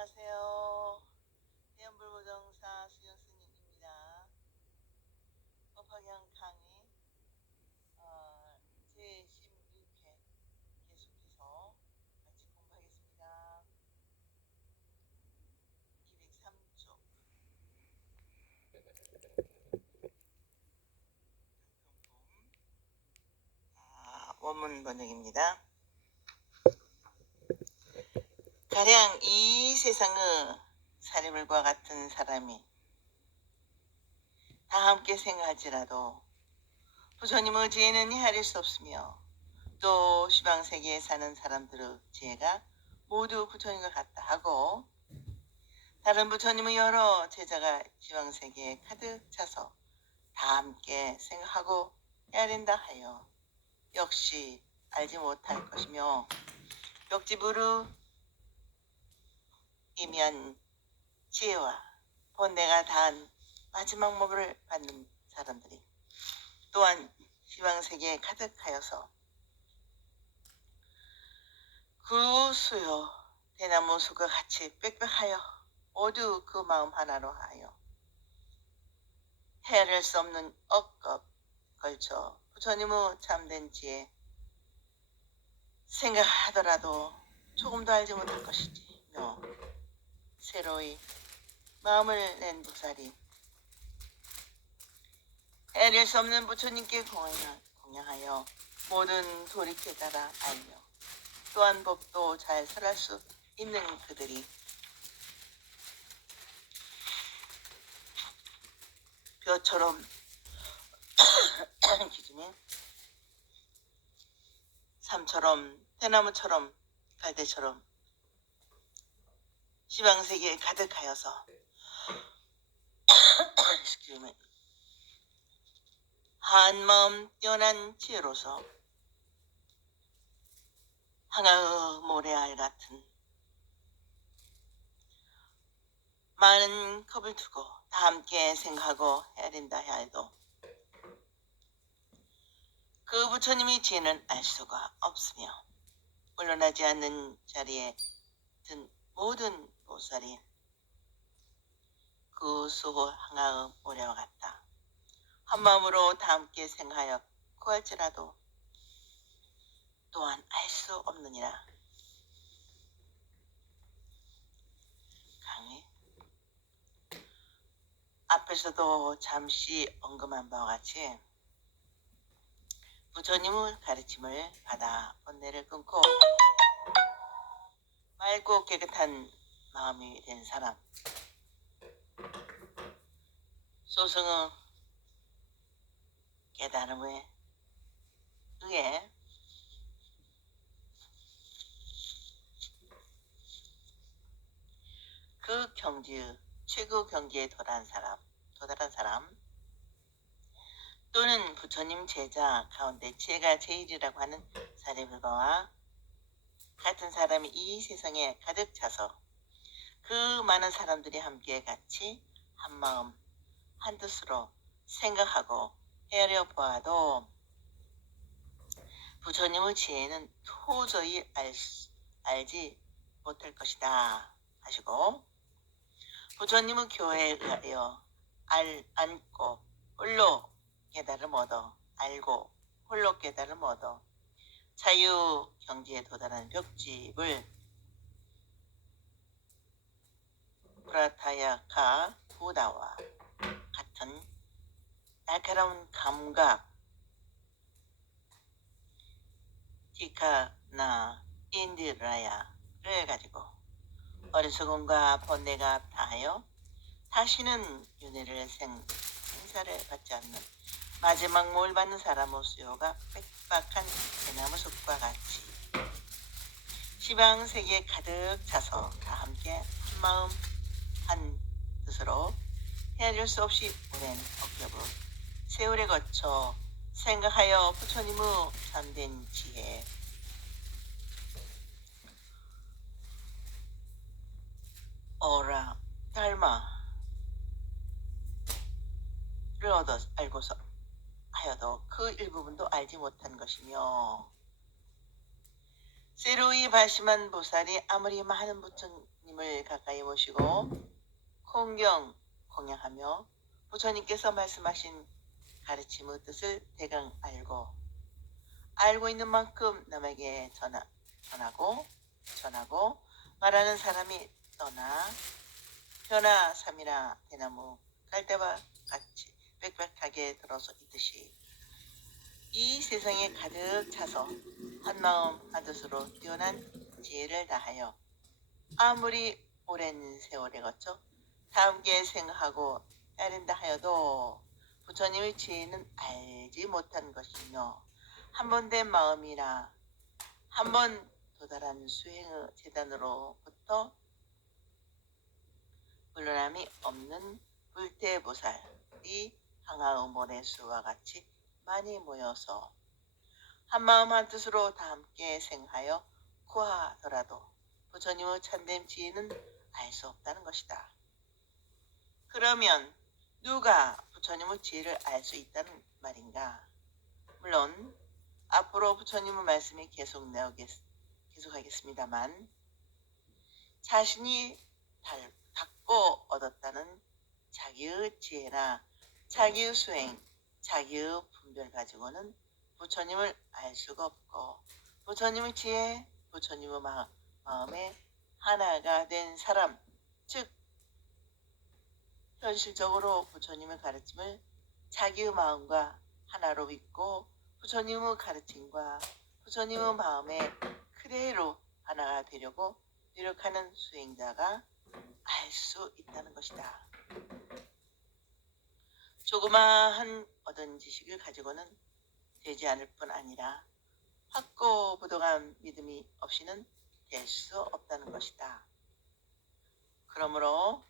안녕하세요. 해연불보정사 수연스님입니다. 법화경 강의 제16회 계속해서 같이 공부하겠습니다. 203쪽 원문 번역입니다. 가령 이 세상의 사리물과 같은 사람이 다 함께 생각할지라도 부처님의 지혜는 헤아릴 수 없으며 또 시방세계에 사는 사람들의 지혜가 모두 부처님과 같다 하고 다른 부처님의 여러 제자가 시방세계에 가득 차서 다 함께 생각하고 헤아린다 하여 역시 알지 못할 것이며 벽지부르 이면 지혜와 본내가 다한 마지막 법을 받는 사람들이 또한 시방세계에 가득하여서 그 수요 대나무 숲과 같이 빽빽하여 모두 그 마음 하나로 하여 헤아릴 수 없는 억겁 걸쳐 부처님의 참된 지혜 생각하더라도 조금도 알지 못할 것이며 새로이 마음을 낸 부살이 헤아릴 수 없는 부처님께 공양하여 모든 도리에 따라 알며 또한 법도 잘 설할 수 있는 그들이 벼처럼 기준이 삶처럼 대나무처럼 갈대처럼 시방세계에 가득하여서 한마음 뛰어난 지혜로서 항아의 모래알 같은 많은 겁을 두고 다 함께 생각하고 헤아린다 해도 그 부처님의 지혜는 알 수가 없으며 물러나지 않는 자리에 든 모든 보살이 그 수호 항아의 모래와 같다. 한마음으로 다 함께 생각하여 구할지라도 또한 알 수 없느니라. 강의 앞에서도 잠시 언급한 바와 같이 부처님의 가르침을 받아 번뇌를 끊고 맑고 깨끗한 마음이 된 사람 소승의 깨달음에 의해 그 경지의 최고 경지에 도달한 사람 또는 부처님 제자 가운데 지혜가 제일이라고 하는 사리불가와 같은 사람이 이 세상에 가득 차서 그 많은 사람들이 함께 같이 한마음 한뜻으로 생각하고 헤아려 보아도 부처님의 지혜는 도저히 알지 못할 것이다 하시고 부처님의 교회에 의하여 안고 홀로 깨달음 얻어 알고 홀로 깨달음 얻어 자유 경지에 도달한 벽집을 브라타야카 부다와 같은 날카로운 감각 티카나 인디라야를 가지고 어리석음과 번뇌가 다하여 다시는 윤회를 생사를 받지 않는 마지막 뭘 받는 사람의 수요가 빽빽한 대나무 숲과 같이 시방세계에 가득 차서 다 함께 한마음 한 뜻으로 헤아릴 수 없이 오랜 억ገብ을 세월에 거쳐 생각하여 부처님의 참된 지혜 어라 달마를 얻어 알고서 하여도 그 일부분도 알지 못한 것이며 새로이 발심한 보살이 아무리 많은 부처님을 가까이 모시고 공경, 공양하며 부처님께서 말씀하신 가르침의 뜻을 대강 알고 있는 만큼 남에게 전하고 말하는 사람이 떠나 벼나 삼이나 대나무 갈대와 같이 빽빽하게 들어서 있듯이 이 세상에 가득 차서 한마음 한뜻으로 뛰어난 지혜를 다하여 아무리 오랜 세월에 거쳐 다 함께 생각하고 따른다 하여도 부처님의 지혜는 알지 못한 것이며 한 번 된 마음이나 한 번 도달한 수행의 재단으로부터 물러남이 없는 불태보살이 항아의 모래수와 같이 많이 모여서 한마음 한뜻으로 다 함께 생하여 구하더라도 부처님의 참된 지혜는 알 수 없다는 것이다. 그러면 누가 부처님의 지혜를 알 수 있다는 말인가? 물론 앞으로 부처님의 말씀이 계속하겠습니다만 자신이 닦고 얻었다는 자기의 지혜나 자기의 수행, 자기의 분별 가지고는 부처님을 알 수가 없고 부처님의 지혜, 부처님의 마음에 하나가 된 사람, 즉 현실적으로 부처님의 가르침을 자기의 마음과 하나로 믿고 부처님의 가르침과 부처님의 마음에 그대로 하나가 되려고 노력하는 수행자가 알 수 있다는 것이다. 조그마한 얻은 지식을 가지고는 되지 않을 뿐 아니라 확고부동한 믿음이 없이는 될 수 없다는 것이다. 그러므로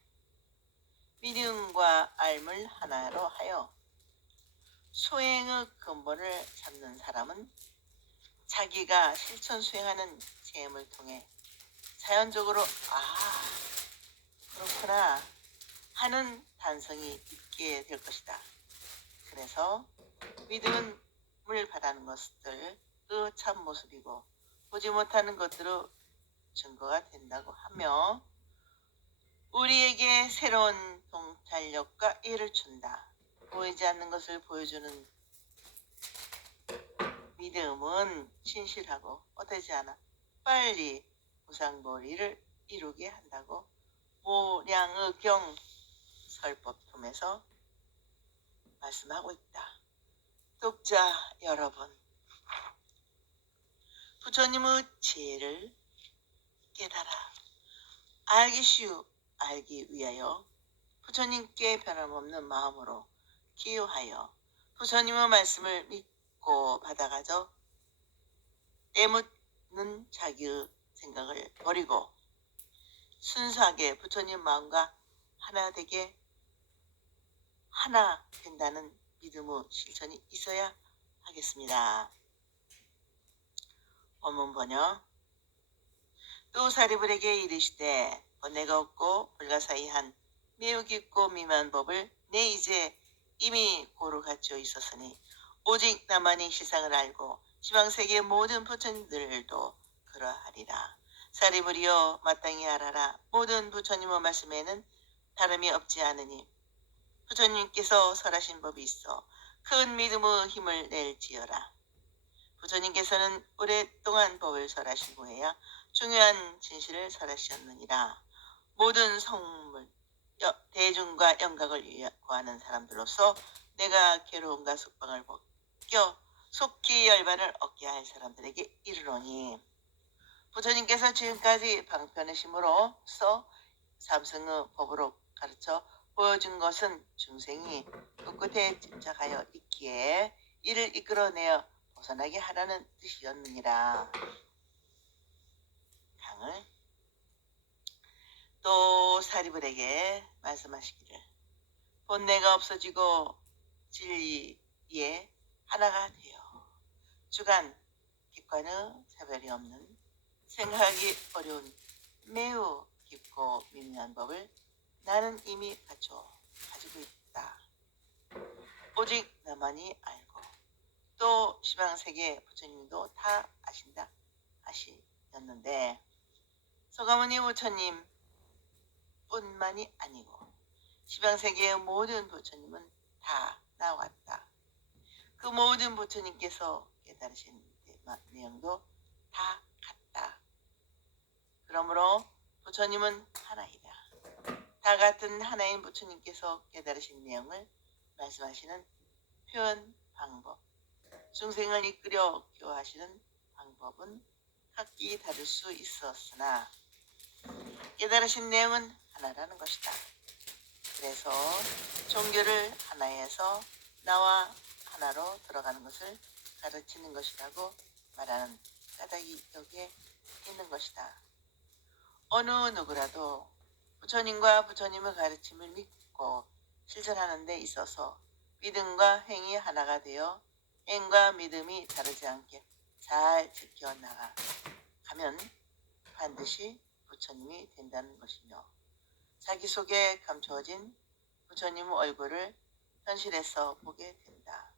믿음과 알물 하나로 하여 수행의 근본을 잡는 사람은 자기가 실천 수행하는 체험을 통해 자연적으로 그렇구나 하는 단성이 있게 될 것이다. 그래서 믿음을 바라는 것들의 참 모습이고 보지 못하는 것들의 증거가 된다고 하며 우리에게 새로운 통찰력과 이해를 준다. 보이지 않는 것을 보여주는 믿음은 신실하고 헛되지 않아 빨리 무상보리를 이루게 한다고 모량의 경 설법품에서 말씀하고 있다. 독자 여러분, 부처님의 지혜를 깨달아 알기 위하여 부처님께 변함없는 마음으로 기요하여 부처님의 말씀을 믿고 받아가져 때묻는 자기의 생각을 버리고 순수하게 부처님 마음과 하나 된다는 믿음의 실천이 있어야 하겠습니다. 원문 번역. 또 사리불에게 이르시되 번뇌가 없고 불가사의한 매우 깊고 미묘한 법을 내 이제 이미 고루 갖추어 있었으니 오직 나만이 실상을 알고 지방세계의 모든 부처님들도 그러하리라. 사리불이여 마땅히 알아라. 모든 부처님의 말씀에는 다름이 없지 않으니 부처님께서 설하신 법이 있어 큰 믿음의 힘을 낼지어라. 부처님께서는 오랫동안 법을 설하신 후에야 중요한 진실을 설하셨느니라. 모든 성물, 대중과 영각을 구하는 사람들로서 내가 괴로움과 숙방을 벗겨 속히 열반을 얻게 할 사람들에게 이르노니 부처님께서 지금까지 방편의심으로써 삼승의 법으로 가르쳐 보여준 것은 중생이 꿋꿋해 집착하여 있기에 이를 이끌어내어 벗어나게 하라는 뜻이었느니라. 강을 또 사리불에게 말씀하시기를 본내가 없어지고 진리에 하나가 되어 주간 객관의 차별이 없는 생각하기 어려운 매우 깊고 미묘한 법을 나는 이미 가지고 있다. 오직 나만이 알고 또 시방세계 부처님도 다 아신다 부처님이었는데 서가모니 부처님 뿐만이 아니고 시방세계의 모든 부처님은 다 나왔다. 그 모든 부처님께서 깨달으신 내용도 다 같다. 그러므로 부처님은 하나이다. 다 같은 하나인 부처님께서 깨달으신 내용을 말씀하시는 표현 방법, 중생을 이끌어 교화하시는 방법은 각기 다를 수 있었으나 깨달으신 내용은 하나라는 것이다. 그래서 종교를 하나에서 나와 하나로 들어가는 것을 가르치는 것이라고 말하는 까닭이 여기에 있는 것이다. 어느 누구라도 부처님과 부처님의 가르침을 믿고 실천하는 데 있어서 믿음과 행이 하나가 되어 행과 믿음이 다르지 않게 잘 지켜나가면 반드시 부처님이 된다는 것이며 자기 속에 감추어진 부처님의 얼굴을 현실에서 보게 된다.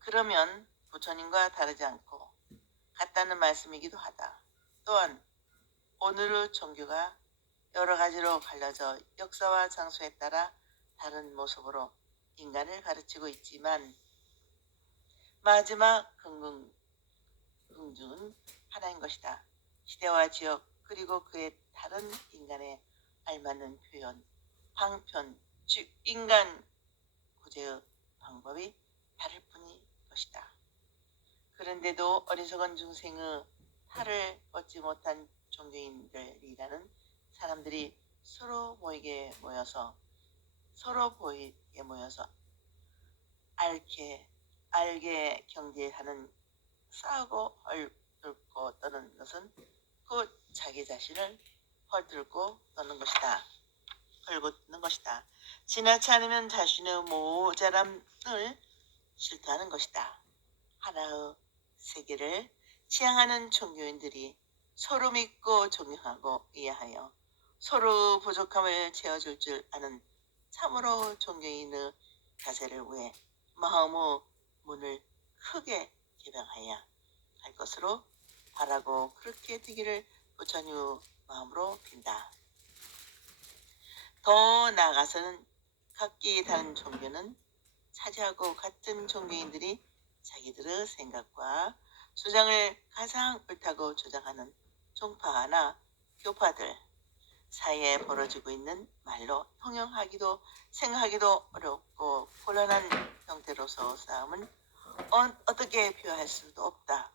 그러면 부처님과 다르지 않고 같다는 말씀이기도 하다. 또한 오늘의 종교가 여러 가지로 갈라져 역사와 장소에 따라 다른 모습으로 인간을 가르치고 있지만 마지막 긍중은 하나인 것이다. 시대와 지역 그리고 그에 다른 인간에 알맞는 표현, 방편, 즉 인간 구제의 방법이 다를 뿐인 것이다. 그런데도 어리석은 중생의 탈을 얻지 못한 종교인들이라는 사람들이 서로 보이게 모여서 알게 경계하는 싸우고 헐뜯고 떠는 것은 곧 자기 자신을 헐뜯고 떠는 것이다. 헐고 떠는 것이다. 지나치 않으면 자신의 모자람을 실토하는 것이다. 하나의 세계를 지향하는 종교인들이 서로 믿고 존경하고 이해하여 서로 부족함을 채워줄 줄 아는 참으로 종교인의 자세를 위해 마음의 문을 크게 개방해야 할 것으로 바라고 그렇게 되기를 부처님의 마음으로 빈다. 더 나아가서는 각기 다른 종교는 차지하고 같은 종교인들이 자기들의 생각과 주장을 가장 옳다고 주장하는 종파나 교파들 사이에 벌어지고 있는 말로 통용하기도 생각하기도 어렵고 곤란한 형태로서 싸움은 어떻게 표현할 수도 없다.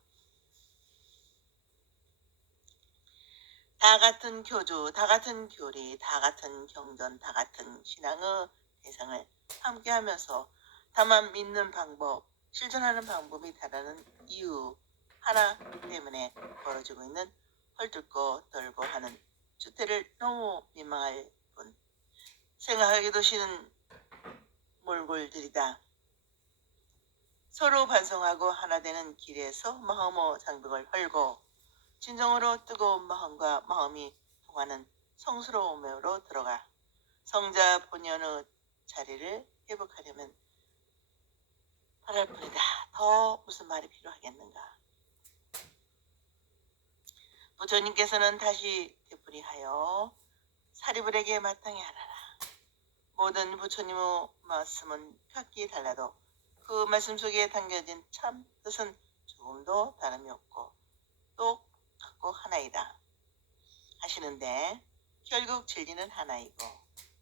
다 같은 교주, 다 같은 교리, 다 같은 경전, 다 같은 신앙의 대상을 함께하면서 다만 믿는 방법, 실천하는 방법이 다르는 이유 하나 때문에 벌어지고 있는 헐뜯고 떨고 하는 주태를 너무 민망할 뿐 생각하기도 싫은 몰골들이다. 서로 반성하고 하나 되는 길에서 마음의 장벽을 헐고 진정으로 뜨거운 마음과 마음이 통하는 성스러움으로 들어가 성자 본연의 자리를 회복하려면 바랄 뿐이다. 더 무슨 말이 필요하겠는가. 부처님께서는 다시 되풀이하여 사리불에게 마땅히 하라라. 모든 부처님의 말씀은 각기 달라도 그 말씀 속에 담겨진 참 뜻은 조금도 다름이 없고 똑같고 하나이다 하시는데 결국 진리는 하나이고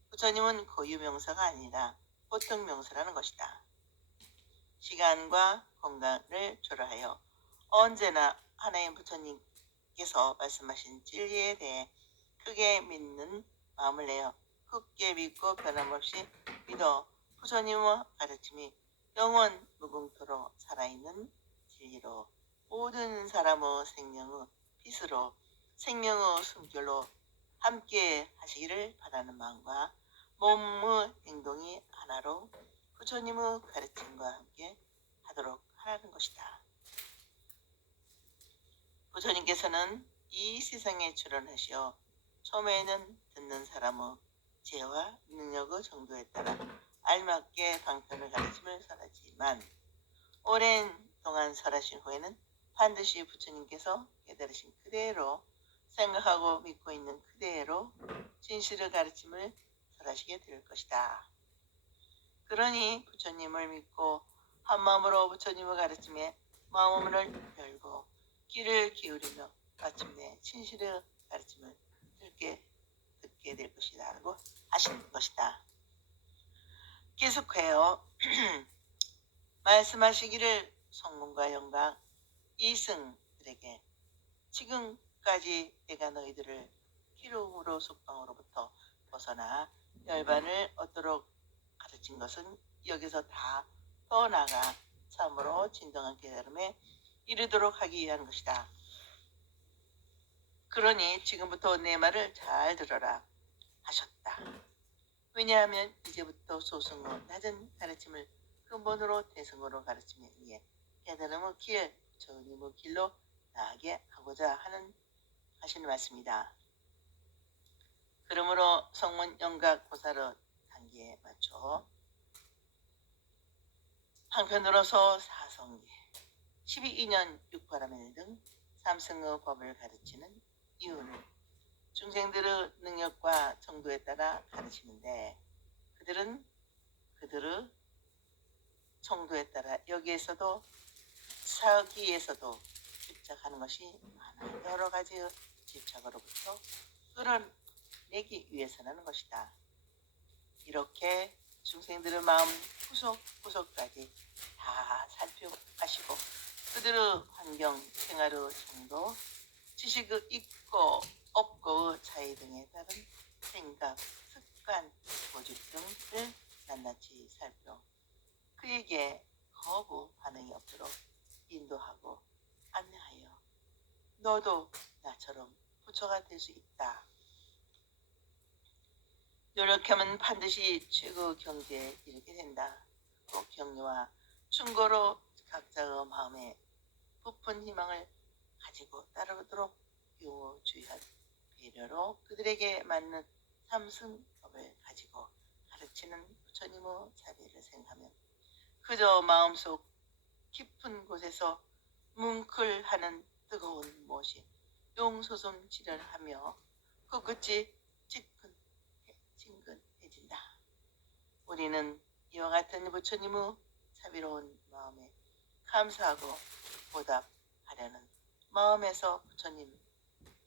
부처님은 고유명사가 아니라 보통 명사라는 것이다. 시간과 공간을 초월하여 언제나 하나인 부처님께서 말씀하신 진리에 대해 크게 믿는 마음을 내어 굳게 믿고 변함없이 믿어 부처님의 가르침이 영원 무궁토록 살아있는 진리로 모든 사람의 생명의 빛으로 생명의 숨결로 함께 하시기를 바라는 마음과 몸의 행동이 하나로 부처님의 가르침과 함께 하도록 하라는 것이다. 부처님께서는 이 세상에 출현하시어 처음에는 듣는 사람의 지혜와 능력의 정도에 따라 알맞게 방편을 가르침을 설하지만 오랜 동안 설하신 후에는 반드시 부처님께서 깨달으신 그대로 생각하고 믿고 있는 그대로 진실의 가르침을 설하시게 될 것이다. 그러니 부처님을 믿고 한마음으로 부처님의 가르침에 마음을 열고 귀를 기울이며 마침내 진실의 가르침을 듣게 될 것이다 라고 하시는 것이다. 계속해요. 말씀하시기를 성문과 영광 이승들에게 지금까지 내가 너희들을 기름으로 속방으로부터 벗어나 열반을 얻도록 가르친 것은 여기서 다 더 나아가 참으로 진정한 깨달음에 이르도록 하기 위한 것이다. 그러니 지금부터 내 말을 잘 들어라 하셨다. 왜냐하면 이제부터 소승의 낮은 가르침을 근본으로 대승으로 가르치기 위해 깨달음의 길, 부처님의 길로 나아가게 하고자 하시는 말씀이다. 그러므로 성문 영각 보살의 단계에 맞춰 한편으로서 사성기, 12인연 6바라밀 등 삼승의 법을 가르치는 이유는 중생들의 능력과 정도에 따라 가르치는데 그들의 정도에 따라 여기에서도 사기에서도 집착하는 것이 많아 여러 가지의 집착으로부터 끌어내기 위해서라는 것이다. 이렇게 중생들의 마음 구석구석까지 다 살펴가시고 그들의 환경, 생활의 정도, 지식의 있고 없고의 차이 등에 따른 생각, 습관, 고집 등을 낱낱이 살펴 그에게 거부 반응이 없도록 인도하고 안내하여 너도 나처럼 부처가 될 수 있다. 노력하면 반드시 최고 경지에 이르게 된다. 또 격려와 충고로 각자의 마음에 부푼 희망을 가지고 따르도록 용어주의한 배려로 그들에게 맞는 삼승법을 가지고 가르치는 부처님의 자비를 생각하면 그저 마음속 깊은 곳에서 뭉클하는 뜨거운 못이 용소som 지련하며 코끝이 친근해진다. 우리는 이와 같은 부처님의 자비로운 마음에 감사하고 보답하려는 마음에서 부처님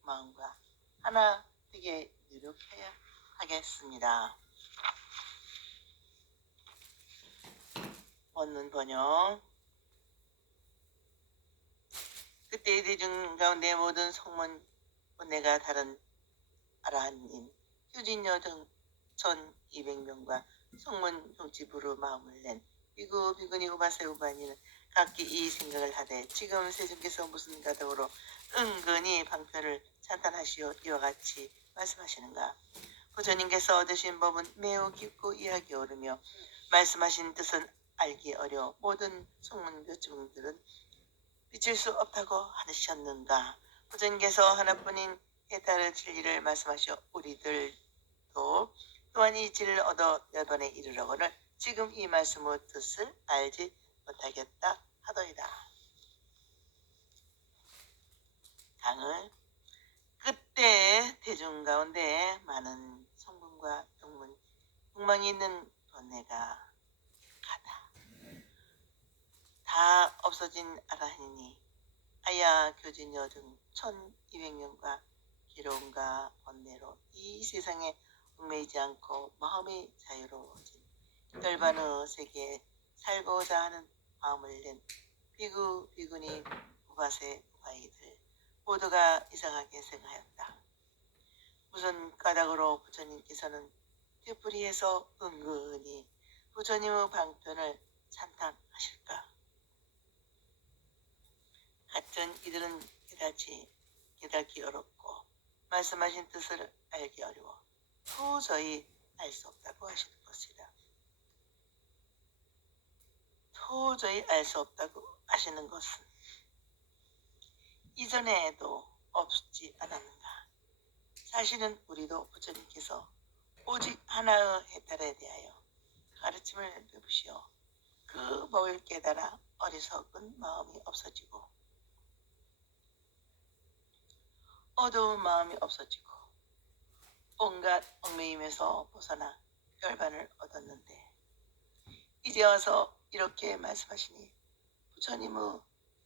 마음과 하나 되게 노력해야 하겠습니다. 원문 번역. 그때의 대중 가운데 모든 성문 은혜가 다른 아라한님, 휴진녀 등 1200명과 성문 종집으로 마음을 낸 비구, 비구니, 우바세, 우바니는 각기 이 생각을 하되 지금 세존께서 무슨 가덕으로 은근히 방편을 찬탄하시어 이와 같이 말씀하시는가. 부처님께서 얻으신 법은 매우 깊고 이해하기 어려며 말씀하신 뜻은 알기 어려워 모든 성문 교주분들은 미칠 수 없다고 하셨는가. 부처님께서 하나뿐인 해탈의 진리를 말씀하셔 우리들도 또한 이 진리를 얻어 열반에 이르려거늘 지금 이 말씀의 뜻을 알지 못하겠다 하더이다. 강을 그때 대중 가운데 많은 성문과 영문 욕망이 있는 번뇌가 가다. 다 없어진 아라하니 아야 교진여 등 1200명과 기로움과 번뇌로 이 세상에 얽매이지 않고 마음이 자유로워진 열반의 세계에 살고자 하는 마음을 낸 비구, 비구니, 우바세, 우바이들 모두가 이상하게 생각하였다. 무슨 까닭으로 부처님께서는 되풀이해서 은근히 부처님의 방편을 찬탄하실까? 같은 이들은 깨닫기 어렵고 말씀하신 뜻을 알기 어려워 도저히 알 수 없다고 하시는 것이다. 도저히 알 수 없다고 하시는 것은 이전에도 없지 않았는가. 사실은 우리도 부처님께서 오직 하나의 해탈에 대하여 가르침을 베푸시어 그 법을 깨달아 어리석은 마음이 없어지고 어두운 마음이 없어지고 온갖 얽매임에서 벗어나 결반을 얻었는데 이제 와서 이렇게 말씀하시니 부처님의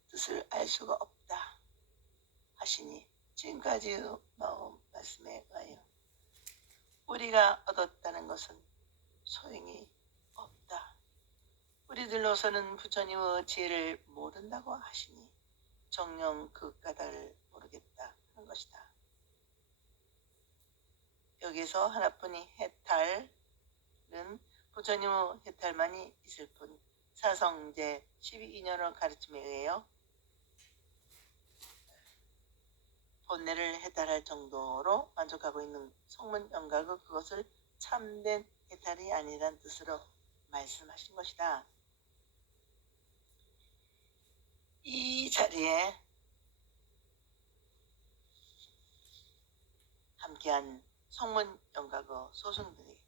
뜻을 알 수가 없다 하시니 지금까지의 마음 말씀에 의하여 우리가 얻었다는 것은 소용이 없다. 우리들로서는 부처님의 지혜를 모른다고 하시니 정녕 그 까닭을 모르겠다 하는 것이다. 여기서 하나뿐인 해탈은 부처님의 해탈만이 있을 뿐 사성제 12인연의 가르침에 의하여 본래를 해탈할 정도로 만족하고 있는 성문영각의 그것을 참된 해탈이 아니란 뜻으로 말씀하신 것이다. 이 자리에 함께한 성문영각의 소승들이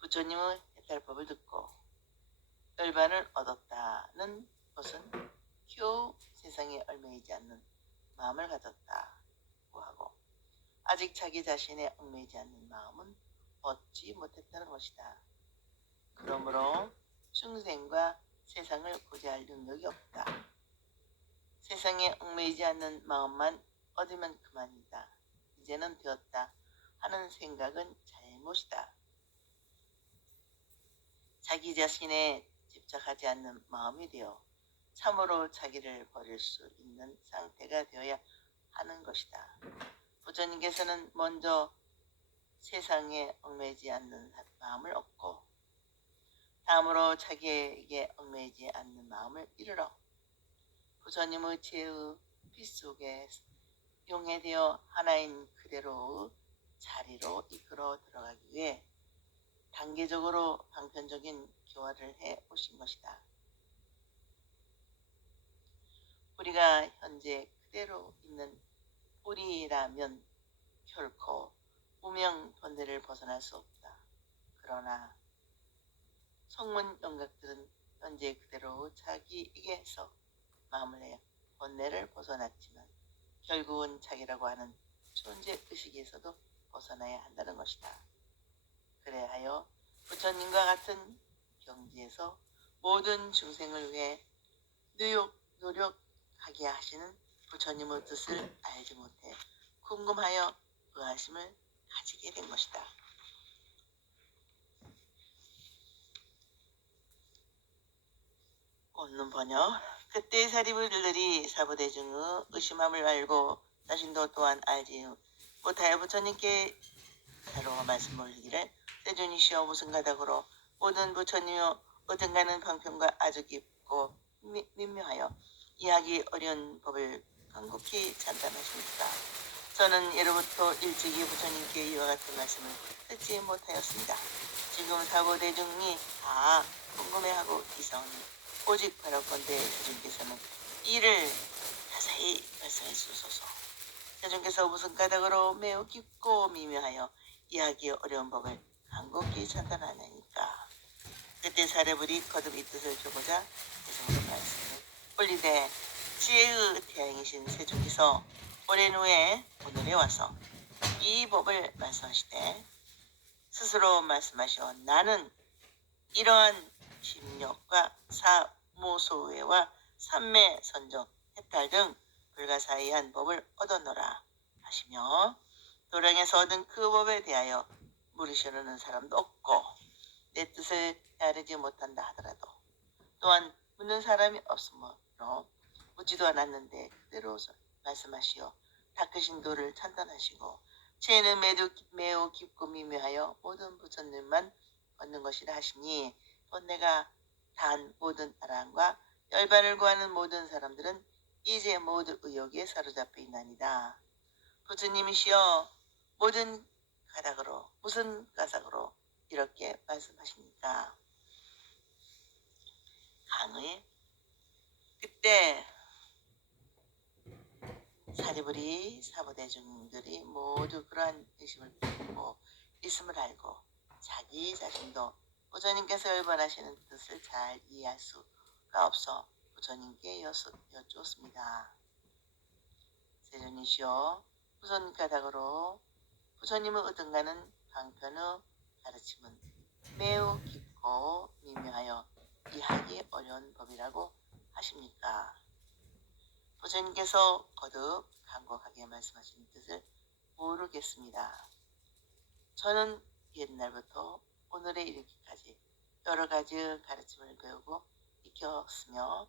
부처님의 해탈법을 듣고 열반을 얻었다는 것은 겨우 세상에 얽매이지 않는 마음을 가졌다고 하고 아직 자기 자신에 얽매이지 않는 마음은 얻지 못했다는 것이다. 그러므로 중생과 세상을 구제할 능력이 없다. 세상에 얽매이지 않는 마음만 얻으면 그만이다. 이제는 되었다 하는 생각은 잘못이다. 자기 자신에 집착하지 않는 마음이 되어 참으로 자기를 버릴 수 있는 상태가 되어야 하는 것이다. 부처님께서는 먼저 세상에 얽매이지 않는 마음을 얻고 다음으로 자기에게 얽매이지 않는 마음을 이르러 부처님의 지혜의 빛 속에 용해되어 하나인 그대로의 자리로 이끌어 들어가기 위해 단계적으로 방편적인 교화를 해 오신 것이다. 우리가 현재 그대로 있는 우리라면 결코 무명 번뇌를 벗어날 수 없다. 그러나 성문영각들은 현재 그대로 자기에게서 마음을 내 번뇌를 벗어났지만 결국은 자기라고 하는 존재의식에서도 벗어나야 한다는 것이다. 그래하여 부처님과 같은 경지에서 모든 중생을 위해 노력하게 하시는 부처님의 뜻을 알지 못해 궁금하여 의아심을 가지게 된 것이다. 원문 번역. 그때 사리불들이 사부대중의 의심함을 알고 자신도 또한 알지 못하여 부처님께 다루어 말씀 올리기를 세존이시여 무슨 가닥으로 모든 부처님여 어딘가는 방편과 아주 깊고 미묘하여 이해하기 어려운 법을 간곡히 찬탄하십니까? 저는 예로부터 일찍이 부처님께 이와 같은 말씀을 듣지 못하였습니다. 지금 사부대중이 다 궁금해하고 있사오니 오직 바라건대 세존께서는 이를 자세히 말씀해 주소서. 세존께서 무슨 까닭으로 매우 깊고 미묘하여 이해하기 어려운 법을 간곡히 찬탄하나니까. 그때 사례불이 거듭 이 뜻을 펴보자 세존의 말씀을 올리되 지혜의 태양이신 세존께서 오랜 후에 오늘에 와서 이 법을 말씀하시되 스스로 말씀하시어 나는 이러한 심력과 사무소외와 삼매선정, 해탈 등 불가사의한 법을 얻었노라 하시며 도량에서 얻은 그 법에 대하여 물으시려는 사람도 없고 내 뜻을 헤아리지 못한다 하더라도 또한 묻는 사람이 없으므로 묻지도 않았는데 그대로 말씀하시어 닦으신 도를 찬탄하시고 죄는 매우 깊고 미묘하여 모든 부처님만 얻는 것이라 하시니 또 내가 단 모든 아랑과 열반을 구하는 모든 사람들은 이제 모두 의욕에 사로잡혀 있나니다. 부처님이시여 모든 가닥으로 무슨 가닥으로 이렇게 말씀하십니까? 강의. 그때 사리불이 사부대중들이 모두 그러한 의심을 품고 있음을 알고 자기 자신도 부처님께서 열반하시는 뜻을 잘 이해할 수가 없어 부처님께 여쭈었습니다. 세존이시여 후손 가닥으로 부처님의 의등가는 방편의 가르침은 매우 깊고 미묘하여 이해하기 어려운 법이라고 하십니까? 부처님께서 거듭 간곡하게 말씀하신 뜻을 모르겠습니다. 저는 옛날부터 오늘에 이르기까지 여러 가지 가르침을 배우고 익혔으며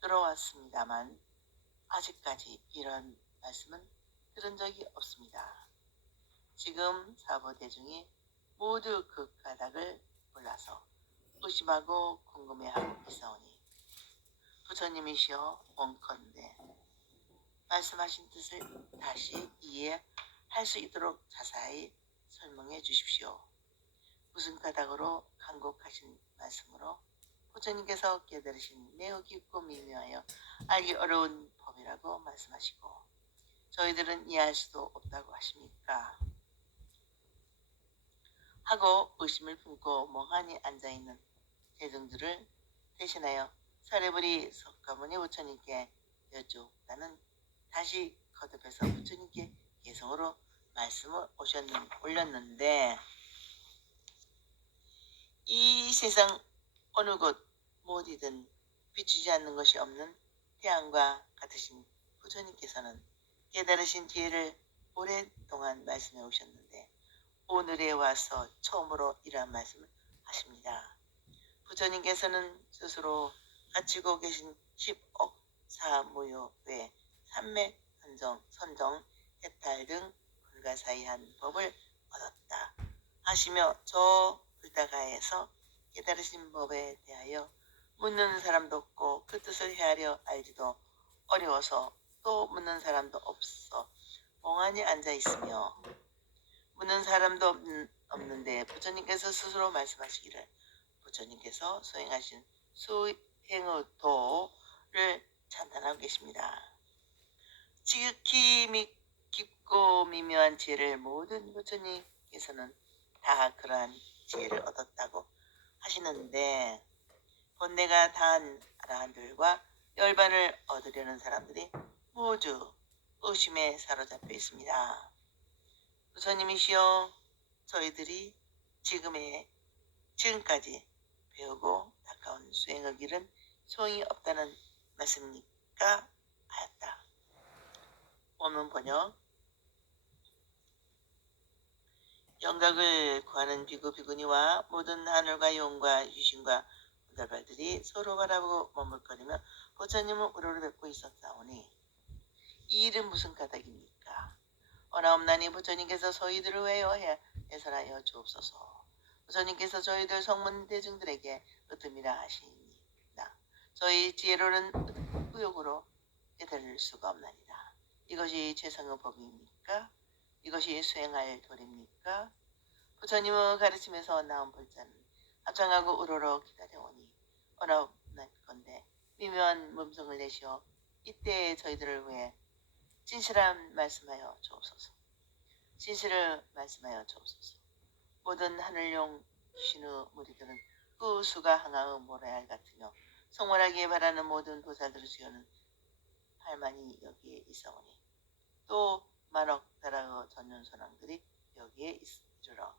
들어왔습니다만 아직까지 이런 말씀은 들은 적이 없습니다. 지금 사보대중이 모두 그 까닭을 몰라서 의심하고 궁금해하고 있사오니 부처님이시여 원컨대 말씀하신 뜻을 다시 이해할 수 있도록 자세히 설명해 주십시오. 무슨 까닭으로 간곡하신 말씀으로 부처님께서 깨달으신 매우 깊고 미묘하여 알기 어려운 법이라고 말씀하시고 저희들은 이해할 수도 없다고 하십니까? 하고 의심을 품고 멍하니 앉아있는 대중들을 대신하여 사례부리 석가모니 부처님께 여쭙다는 다시 거듭해서 부처님께 개성으로 말씀을 올렸는데 이 세상 어느 곳 어디든 비추지 않는 것이 없는 태양과 같으신 부처님께서는 깨달으신 지혜를 오랫동안 말씀해 오셨는데 오늘에 와서 처음으로 이러한 말씀을 하십니다. 부처님께서는 스스로 갖추고 계신 10억 사무효 외 삼맥, 선정, 해탈 등 불가사의한 법을 얻었다 하시며 저 불다가에서 깨달으신 법에 대하여 묻는 사람도 없고 그 뜻을 헤아려 알지도 어려워서 또 묻는 사람도 없어 멍하니 앉아 있으며 묻는 사람도 없는데 부처님께서 스스로 말씀하시기를 부처님께서 수행하신 수행의 도를 찬탄하고 계십니다. 지극히 깊고 미묘한 지혜를 모든 부처님께서는 다 그러한 지혜를 얻었다고 하시는데 본내가 다한 아라한들과 열반을 얻으려는 사람들이 모두 의심에 사로잡혀 있습니다. 부처님이시여 저희들이 지금까지 배우고 닦아온 수행의 길은 소용이 없다는 말씀입니까? 하였다. 원문 번역 영각을 구하는 비구 비구니와 모든 하늘과 용과 유신과 군달발들이 서로 바라보고 머물거리며 부처님을 우러러 뵙고 있었사오니 이 일은 무슨 까닭입니까? 어나옵나니 부처님께서 저희들을 왜요 해설하여 주옵소서. 부처님께서 저희들 성문 대중들에게 으뜸이라 하시니라. 저희 지혜로는 의욕으로 깨달을 수가 없나니라. 이것이 최상의 법입니까? 이것이 수행할 도리입니까? 부처님의 가르침에서 나온 불자는 합장하고 우러러 기다려오니 어나옵나건대 미묘한 음성을 내시어 이때 저희들을 위해 진실한 말씀하여 주옵소서. 진실을 말씀하여 주옵소서. 모든 하늘용 귀신의 무리들은 그 수가 항아의 모래알 같으며 성월하기에 바라는 모든 도사들의 수요는 할만이 여기에 있어오니 또 만억 나라의 전륜선왕들이 여기에 이르러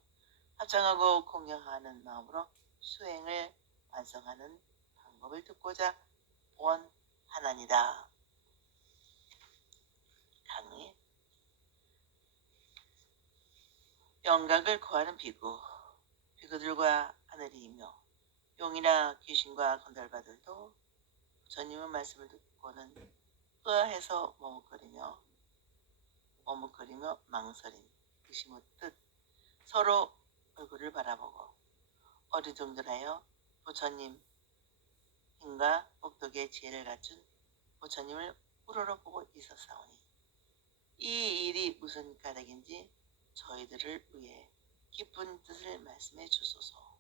합장하고 공경하는 마음으로 수행을 완성하는 방법을 듣고자 원하나니다. 강의 영각을 구하는 비구들과 하늘이이며 용이나 귀신과 건달바들도 부처님의 말씀을 듣고는 의아해서 머뭇거리며 망설임, 의심의 뜻 서로 얼굴을 바라보고 어리둥절하여 부처님 힘과 복덕의 지혜를 갖춘 부처님을 우러러보고 있었사오니 이 일이 무슨 까닭인지 저희들을 위해 깊은 뜻을 말씀해 주소서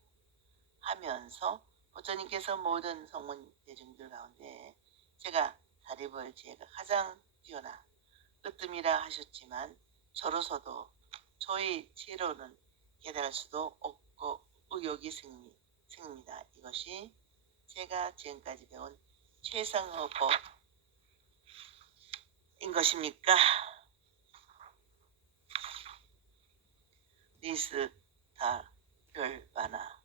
하면서 부처님께서 모든 성문 대중들 가운데 제가 다리볼 지혜가 가장 뛰어나 으뜸이라 하셨지만 저로서도 저희 지혜로는 깨달을 수도 없고 의욕이 생깁니다. 이것이 제가 지금까지 배운 최상의 것입니까? 리스타를 바나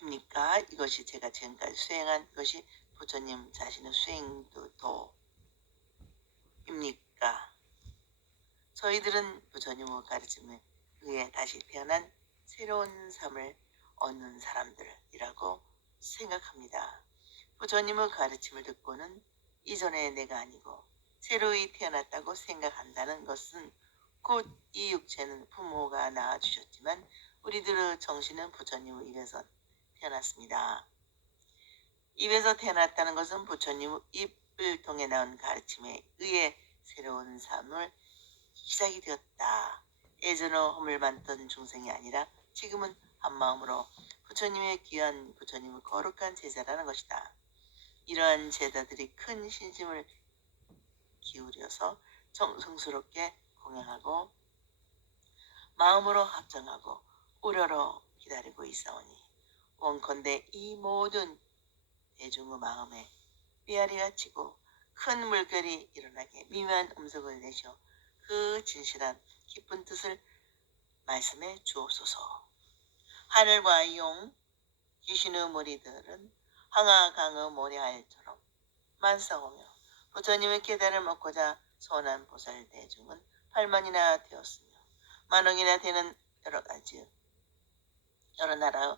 입니까? 이것이 제가 지금까지 수행한 것이 부처님 자신의 수행도입니까? 저희들은 부처님의 가르침에 의해 다시 태어난 새로운 삶을 얻는 사람들이라고 생각합니다. 부처님의 가르침을 듣고는 이전의 내가 아니고 새로이 태어났다고 생각한다는 것은 곧 이 육체는 부모가 낳아주셨지만 우리들의 정신은 부처님의 입에서 태어났습니다. 입에서 태어났다는 것은 부처님의 입을 통해 나온 가르침에 의해 새로운 삶을 시작이 되었다. 예전의 허물 많던 중생이 아니라 지금은 한마음으로 부처님의 귀한 부처님의 거룩한 제자라는 것이다. 이러한 제자들이 큰 신심을 기울여서 정성스럽게 공양하고 마음으로 합정하고 우러러 기다리고 있사오니 원컨대 이 모든 대중의 마음에 삐아리가 치고 큰 물결이 일어나게 미묘한 음성을 내셔 그 진실한 깊은 뜻을 말씀해 주옵소서. 하늘과 용, 귀신의 무리들은 항아 강의 모래알처럼 만사오며 부처님의 계단을 먹고자 선한 보살 대중은 8만이나 되었으며 만억이나 되는 여러 나라의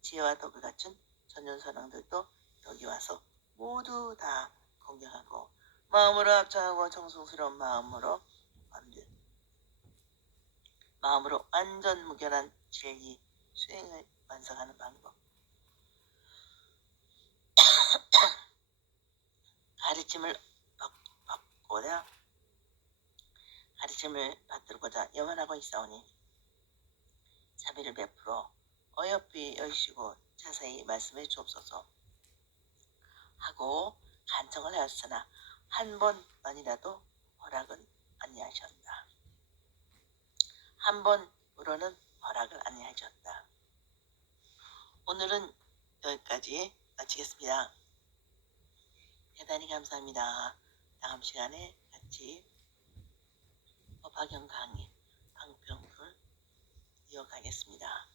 지혜와 덕을 갖춘 전전선왕들도 여기 와서 모두 다 공경하고 마음으로 합창하고 정성스러운 마음으로 완전 무결한 진리 수행을 완성하는 방법. 가르침을 받들고자 염원하고 있사오니 자비를 베풀어 어여삐 여시고 자세히 말씀해 주옵소서 하고 간청을 하였으나 한 번만이라도 허락은 아니하셨다. 한 번으로는 허락을 아니하셨다. 오늘은 여기까지 마치겠습니다. 대단히 감사합니다. 다음 시간에 같이 법화경 강의 방평을 이어가겠습니다.